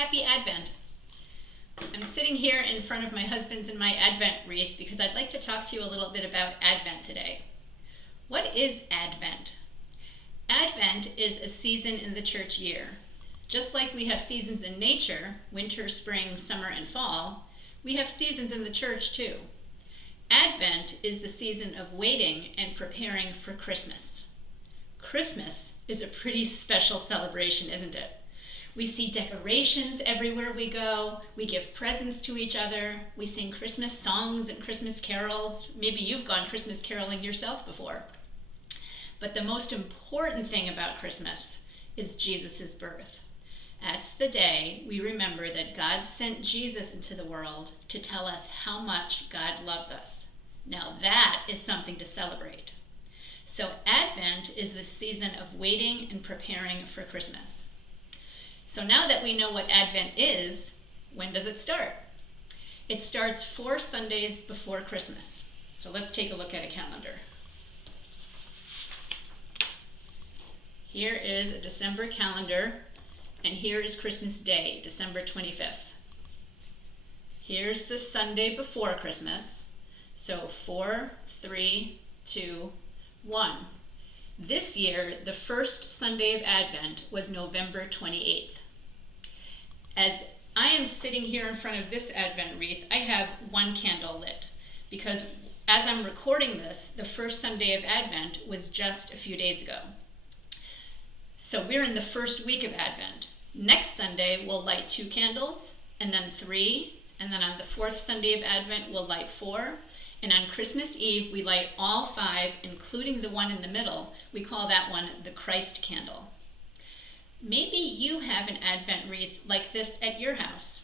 Happy Advent. I'm sitting here in front of my husband's and my Advent wreath because I'd like to talk to you a little bit about Advent today. What is Advent? Advent is a season in the church year. Just like we have seasons in nature, winter, spring, summer, and fall, we have seasons in the church too. Advent is the season of waiting and preparing for Christmas. Christmas is a pretty special celebration, isn't it? We see decorations everywhere we go, we give presents to each other, we sing Christmas songs and Christmas carols. Maybe you've gone Christmas caroling yourself before. But the most important thing about Christmas is Jesus' birth. That's the day we remember that God sent Jesus into the world to tell us how much God loves us. Now that is something to celebrate. So Advent is the season of waiting and preparing for Christmas. So now that we know what Advent is, when does it start? It starts 4 Sundays before Christmas. So let's take a look at a calendar. Here is a December calendar, and here is Christmas Day, December 25th. Here's the Sunday before Christmas. So 4, 3, 2, 1. This year, the first Sunday of Advent was November 28th. As I am sitting here in front of this Advent wreath, I have one candle lit because as I'm recording this, the first Sunday of Advent was just a few days ago. So we're in the first week of Advent. Next Sunday, we'll light 2 candles, and then 3, and then on the 4th Sunday of Advent, we'll light 4, and on Christmas Eve, we light all 5, including the one in the middle. We call that one the Christ candle. Maybe you have an Advent wreath like this at your house.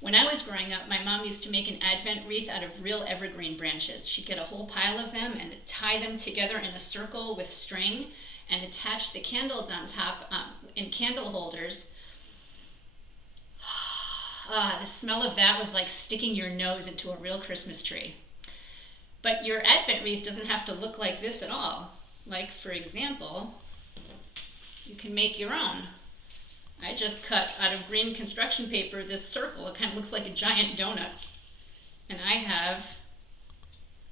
When I was growing up, my mom used to make an Advent wreath out of real evergreen branches. She'd get a whole pile of them and tie them together in a circle with string and attach the candles on top in candle holders. The smell of that was like sticking your nose into a real Christmas tree. But your Advent wreath doesn't have to look like this at all. Like, for example, you can make your own. I just cut out of green construction paper this circle. It kind of looks like a giant donut. And I have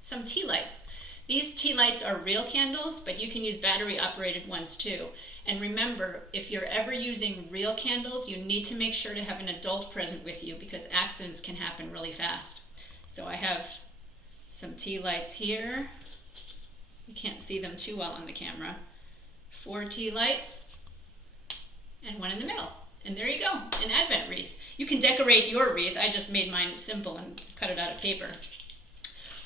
some tea lights. These tea lights are real candles, but you can use battery-operated ones too. And remember, if you're ever using real candles, you need to make sure to have an adult present with you because accidents can happen really fast. So I have some tea lights here. You can't see them too well on the camera. 4 tea lights and one in the middle. And there you go, an Advent wreath. You can decorate your wreath. I just made mine simple and cut it out of paper.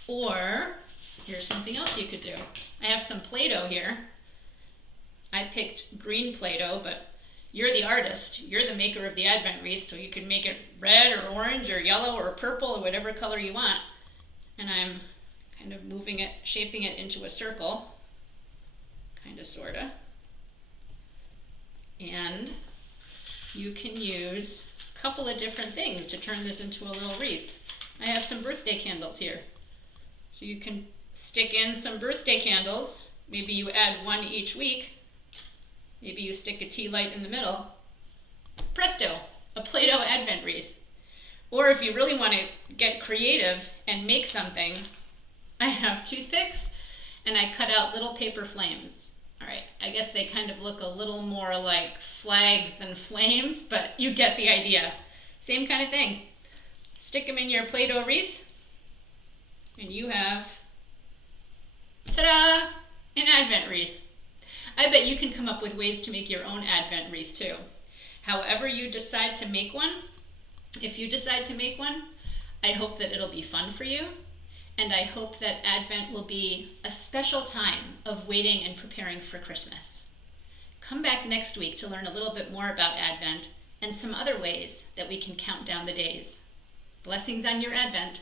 Or here's something else you could do. I have some Play-Doh here. I picked green Play-Doh, but you're the artist. You're the maker of the Advent wreath, so you can make it red or orange or yellow or purple or whatever color you want. And I'm kind of moving it, shaping it into a circle, kind of, sorta. And you can use a couple of different things to turn this into a little wreath. I have some birthday candles here. So you can stick in some birthday candles. Maybe you add 1 each week. Maybe you stick a tea light in the middle. Presto, a Play-Doh Advent wreath. Or if you really want to get creative and make something, I have toothpicks and I cut out little paper flames. All right, I guess they kind of look a little more like flags than flames, but you get the idea. Same kind of thing. Stick them in your Play-Doh wreath and you have, ta-da, an Advent wreath. I bet you can come up with ways to make your own Advent wreath too. However you decide to make one, if you decide to make one, I hope that it'll be fun for you, and I hope that Advent will be a special time of waiting and preparing for Christmas. Come back next week to learn a little bit more about Advent and some other ways that we can count down the days. Blessings on your Advent.